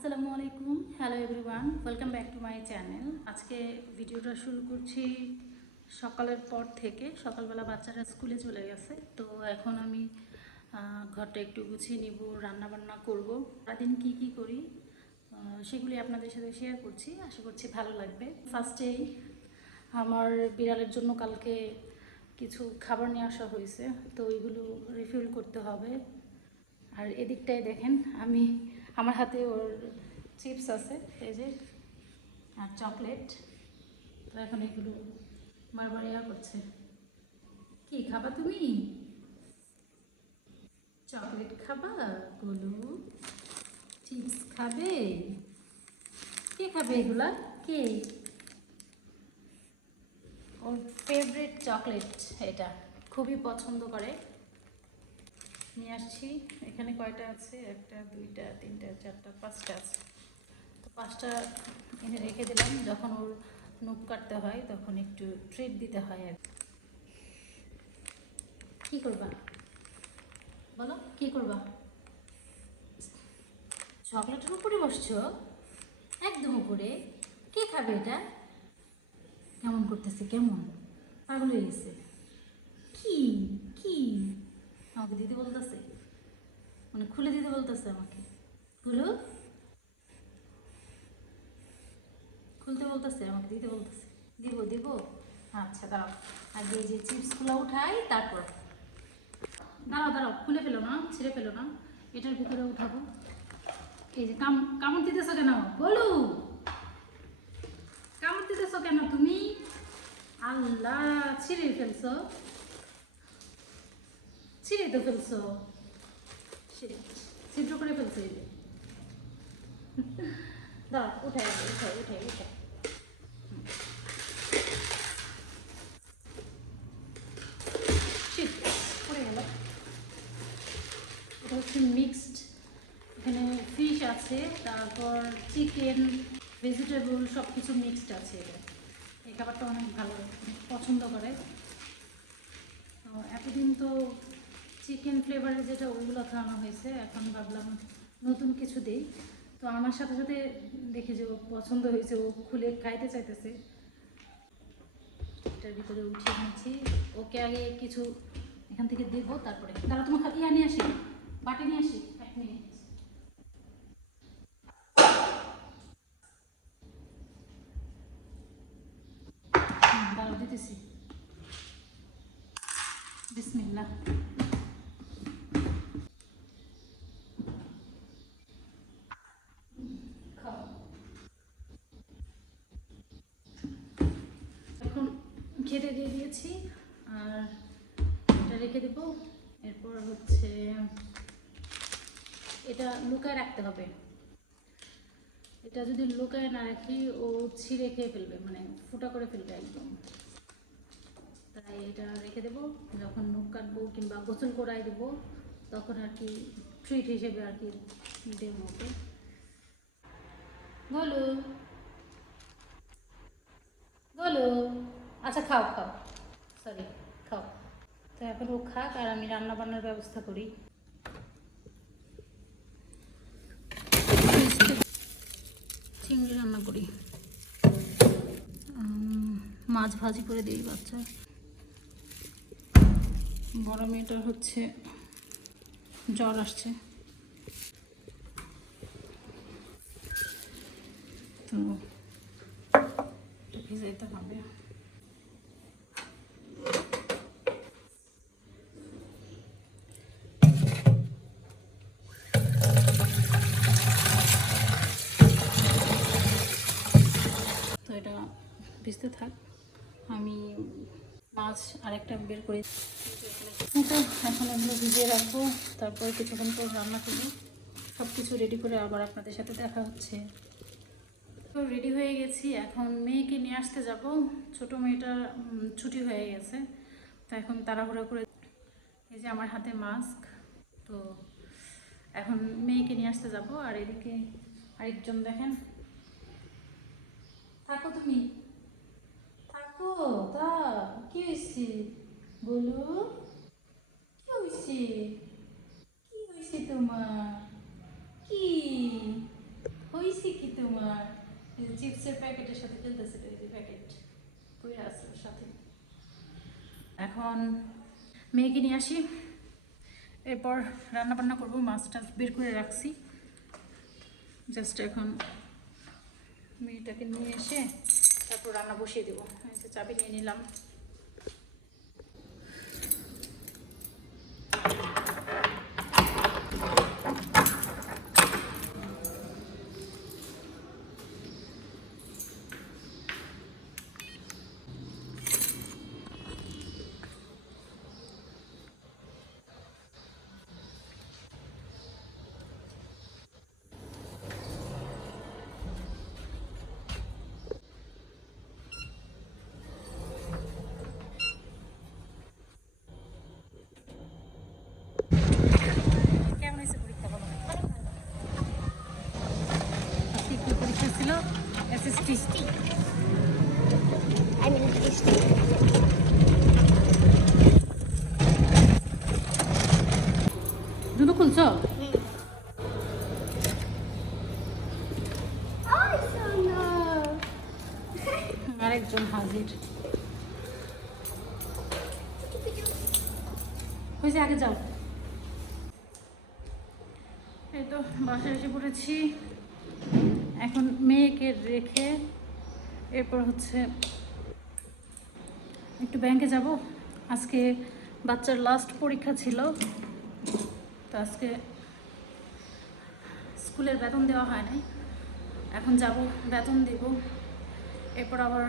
আসসালামু আলাইকুম, hello everyone, welcome back to my channel. আজকে ভিডিওটা শুরু করছি সকালের পর থেকে। সকালবেলা বাচ্চারা স্কুলে চলে গেছে, তো এখন আমি ঘরটা একটু গুছিয়ে নিব, রান্নাবান্না করব। সারাদিন কী কী করি সেগুলি আপনাদের সাথে শেয়ার করছি, আশা করছি ভালো লাগবে। ফার্স্টেই আমার বিড়ালের জন্য কালকে কিছু খাবার নিয়ে আসা হয়েছে, তো ওইগুলো রিফিল করতে হবে। আর এদিকটায় দেখেন আমার হাতে ওর চিপস আছে, এই যে, আর চকলেট। তো এখন এগুলো বারবার করছে। কি খাবা তুমি? চকলেট খাবা? গুলো চিপস খাবে? কে খাবে এগুলা? কে? ওর ফেভারিট চকলেট এটা, খুবই পছন্দ করে। নিয়ে আসছি। এখানে কয়টা আছে? একটা, দুইটা, তিনটা, চারটা, পাঁচটা আছে। তো পাঁচটা এনে রেখে দিলাম, যখন ওর নখ কাটতে হয় তখন একটু ট্রিট দিতে হয়। আর কি করবা বলো, কি করবা? চকলেটের উপরে বসছো? একদম উপরে? কে খাবে এটা? কেমন করতেছে, কেমন পাগল হয়ে গেছে? কি কি আমাকে দিতে বলতেছে, মানে খুলে দিতে বলতেছে আমাকে। খুলো, খুলতে বলতেছে, আমাকে দিতে বলতেছে। দিব দিব, আচ্ছা দাঁড়াও, আগে এই যে চিপসগুলো উঠাই, তারপর দাঁড়াও দাঁড়াও, খুলে ফেলো না, ছিঁড়ে ফেলো না, এটার ভিতরে উঠাবো। এই যে কামড় দিতেছো কেন বলো? কামড় দিতেছো কেন তুমি? আল্লাহ, ছিঁড়ে ফেলছো, ছিঁড়ে তো ফেলছো, ছিদ্র করে ফেলছো। এই যে দাঁড়াও, উঠাই উঠাই উঠাই উঠাই। পড়ে গেল। এটা হচ্ছে মিক্সড, এখানে ফিশ আছে, তারপর চিকেন, ভেজিটেবল, সব কিছু মিক্সড আছে। এই খাবারটা অনেক ভালো, পছন্দ করে। তো এতদিন তো চিকেন ফ্লেভারের যেটা, ওইগুলো খাওয়ানো হয়েছে, এখন ভাবলাম নতুন কিছু দিই। তো আমার সাথে সাথে দেখে যে ও পছন্দ হয়েছে, ও খুলে খাইতে চাইতেছে। এটার ভিতরে উঠিয়ে নিয়েছি। ওকে আগে কিছু এখান থেকে দেবো, তারপরে তারা তোমার ইয়া নিয়ে আসি, বাটি নিয়ে আসি, 1 মিনিট। দাঁড়াও, দিতেছি। বিসমিল্লাহ। খাও। এখন খেতে দিয়ে দিয়েছি, আর এটা রেখে দেবো। এরপর হচ্ছে এটা লুকায় রাখতে হবে। এটা যদি লুকায় না রাখি, ও ছিঁড়ে খেয়ে ফেলবে, মানে ফুটা করে ফেলবে একদম। তাই এটা রেখে দেবো, যখন নখ কাটবো কিংবা গোসল করাই দেবো, তখন আর কি ট্রিট হিসেবে আর কি দেবো ওকে। বলো বলো। আচ্ছা খাও খাও, সরি, খাও। তো এখন ও খাক, আর আমি রান্না বান্নার ব্যবস্থা করি। চিংড়ি রান্না করি, মাছ ভাজি করে দিই বাচ্চা। বড় মেয়েটার হচ্ছে জ্বর আসছে, তো ভিজাইতে হবে। তো এটা ভিজতে থাক, আমি মাছ আরেকটা বের করে তো এখন এগুলো ভিজিয়ে রাখবো, তারপর কিছুক্ষণ পর রান্না করবো। সব কিছু রেডি করে আবার আপনাদের সাথে দেখা হচ্ছে। তো রেডি হয়ে গেছি, এখন মেয়েকে নিয়ে আসতে যাব। ছোট মেয়েটা ছুটি হয়ে গেছে, তো এখন তাড়াহুড়ো করে। এই যে আমার হাতে মাস্ক, তো এখন মেয়েকে নিয়ে আসতে যাব। আর এদিকে আরেকজন দেখেন, থাকো তুমি, থাকো। তা কি হয়েছে বলো, কি হয়েছে? কি হয়েছে তোমার? কি এই যে চিপসের প্যাকেটের সাথে খেলতেছিল, এই যে প্যাকেট পড়ে আছে ওর সাথে। এখন মেয়েকে নিয়ে আসি, এরপর রান্না বান্না করবো। মাছটা বের করে রাখছি, জাস্ট এখন মেয়েটাকে নিয়ে এসে তারপর রান্না বসিয়ে দেবো। এই যে চাবি নিয়ে নিলাম। কেমন হয়েছে পরীক্ষা বলো? আজকে কি পরীক্ষা ছিল? এসএসটি। দুটো খুলছো? আরেকজন হাজির হয়েছে, আগে যাও। এই তো বাসায় এসে পড়েছি। এখন মেয়েকে রেখে এরপর হচ্ছে একটু ব্যাংকে যাব। আজকে বাচ্চার লাস্ট পরীক্ষা ছিল, তো আজকে স্কুলের বেতন দেওয়া হয় নাই। এখন যাব, বেতন দেব, এরপর আবার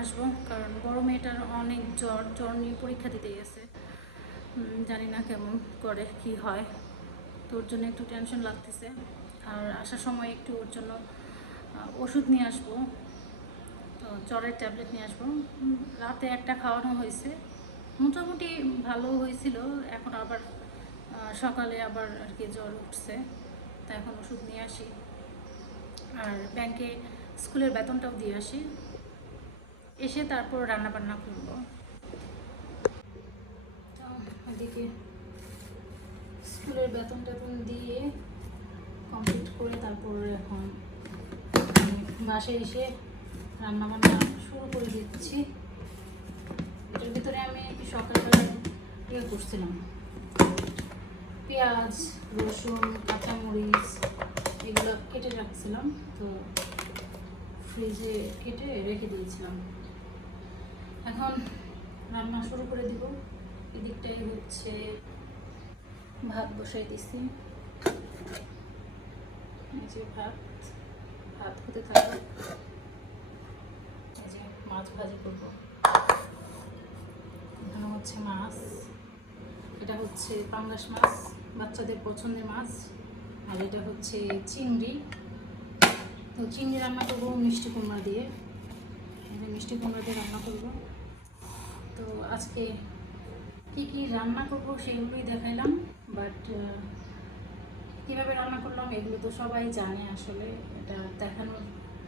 আসবো। কারণ বড় মেয়েটার অনেক জ্বর নিয়ে পরীক্ষা দিতে গেছে। জানি না কেমন করে কি হয়, তো ওর জন্য একটু টেনশন লাগতেছে। আর আসার সময় একটু ওর জন্য ওষুধ নিয়ে আসবো, তো জ্বরের ট্যাবলেট নিয়ে আসবো। রাতে একটা খাওয়ানো হয়েছে, মোটামুটি ভালো হয়েছিল। এখন আবার সকালে আবার আর কি জ্বর উঠছে, তা এখন ওষুধ নিয়ে আসি। আর ব্যাংকে স্কুলের বেতনটাও দিয়ে আসি, এসে তারপর রান্না বান্না করবো। এদিকে স্কুলের বেতন টেতন দিয়ে কমপ্লিট করে তারপর এখন বাসায় এসে রান্না বান্না শুরু করে দিচ্ছি। এটার ভিতরে আমি সকালবেলা করছিলাম, পেঁয়াজ, রসুন, কাঁচামরিচ এগুলো কেটে রাখছিলাম, তো ফ্রিজে কেটে রেখে দিয়েছিলাম। এখন রান্না শুরু করে দিব। এদিকটাই হচ্ছে ভাত বসাই দিছি, এই যে ভাত হতে থাকবে। এই যে মাছ ভাজি করবো, এখানে হচ্ছে মাছ, এটা হচ্ছে পাঙ্গাস মাছ, বাচ্চাদের পছন্দের মাছ। আর এটা হচ্ছে চিংড়ি, তো চিংড়ি রান্না করবো মিষ্টি কুমড়া দিয়ে। মিষ্টি কুমড়া দিয়ে রান্না করবো। তো আজকে কী কী রান্না করবো সেগুলোই দেখাইলাম, বাট কীভাবে রান্না করলাম এগুলো তো সবাই জানে, আসলে এটা দেখানোর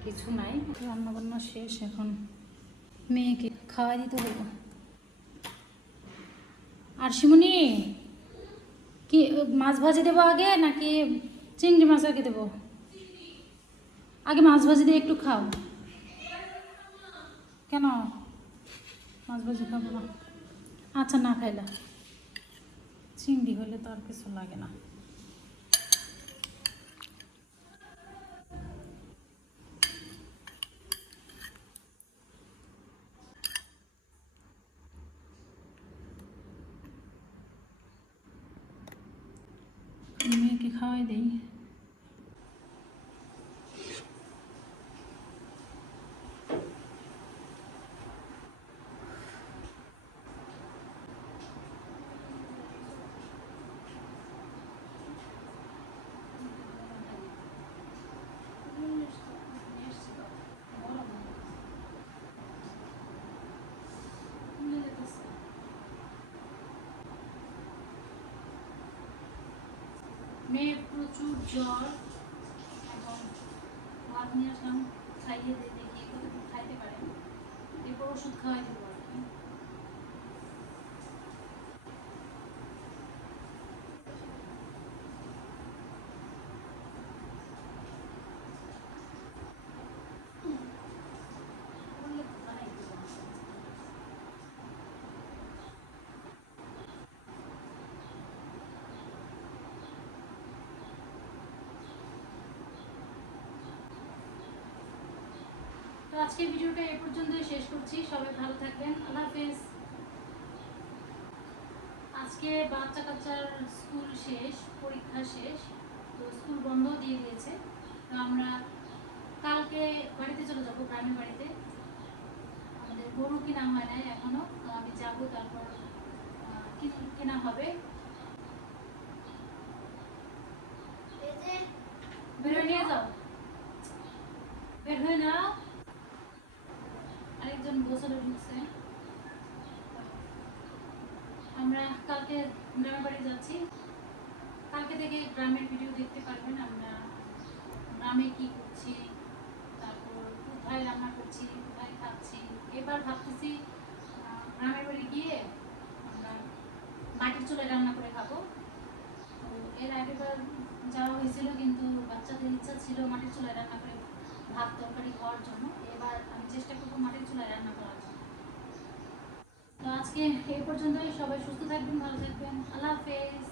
কিছু নাই। রান্না বান্না শেষ, এখন মেয়েকে খাওয়াই দিতে হবে। আর শিমুনি, কি মাছ ভাজি দেবো আগে নাকি চিংড়ি মাছ আগে দেবো? আগে মাছ ভাজি দিয়ে একটু খাও। কেন মাছ ভাজি খাবো না? আচ্ছা, না খাইলা, চিংড়ি হলে তো আর কিছু লাগে না। মেয়েকে খাওয়াই দেই। মেয়ের প্রচুর জ্বর, এবং ভাত নিয়ে আসলাম, খাইয়ে দিয়ে দেখি কতটুকু খাইতে পারে, এরপর ওষুধ খাওয়াই দেবো আর কি। আজকের ভিডিওটা এ পর্যন্তই শেষ করছি। সবাই ভালো থাকবেন, আল্লাহ হাফেজ। আজকে বাচ্চা কাচ্চার স্কুল শেষ, পরীক্ষা শেষ, তো স্কুল বন্ধ দিয়ে দিয়েছে। তো আমরা কালকে বাড়িতে চলে যাবো, গ্রামের বাড়িতে। আমাদের গরু কেনা হয় নাই এখনো, তো আমি যাবো, তারপর কেনা হবে। বের হয়ে নিয়ে যাও, বের হয়ে নাও। আরেকজন গোসলে ঢুকছে। আমরা কালকে গ্রামের বাড়ি যাচ্ছি। কালকে থেকে গ্রামের ভিডিও দেখতে পারবেন, আমরা গ্রামে কি করছি, তারপর কোথায় রান্না করছি, কোথায় খাচ্ছি। এবার ভাবতেছি গ্রামের বাড়ি গিয়ে আমরা মাটির চুলায় রান্না করে খাবো। তো এর আগেবার যাওয়া হয়েছিল, কিন্তু বাচ্চাদের ইচ্ছা ছিল মাটির চুলায় রান্না করে ভাত তরকারি খাওয়ার জন্য। এবার আমি চেষ্টা করবো মাটির চুলায় রান্না করার জন্য। তো আজকে এই পর্যন্তই। সবাই সুস্থ থাকবেন, ভালো থাকবেন, আল্লাহ হাফেজ।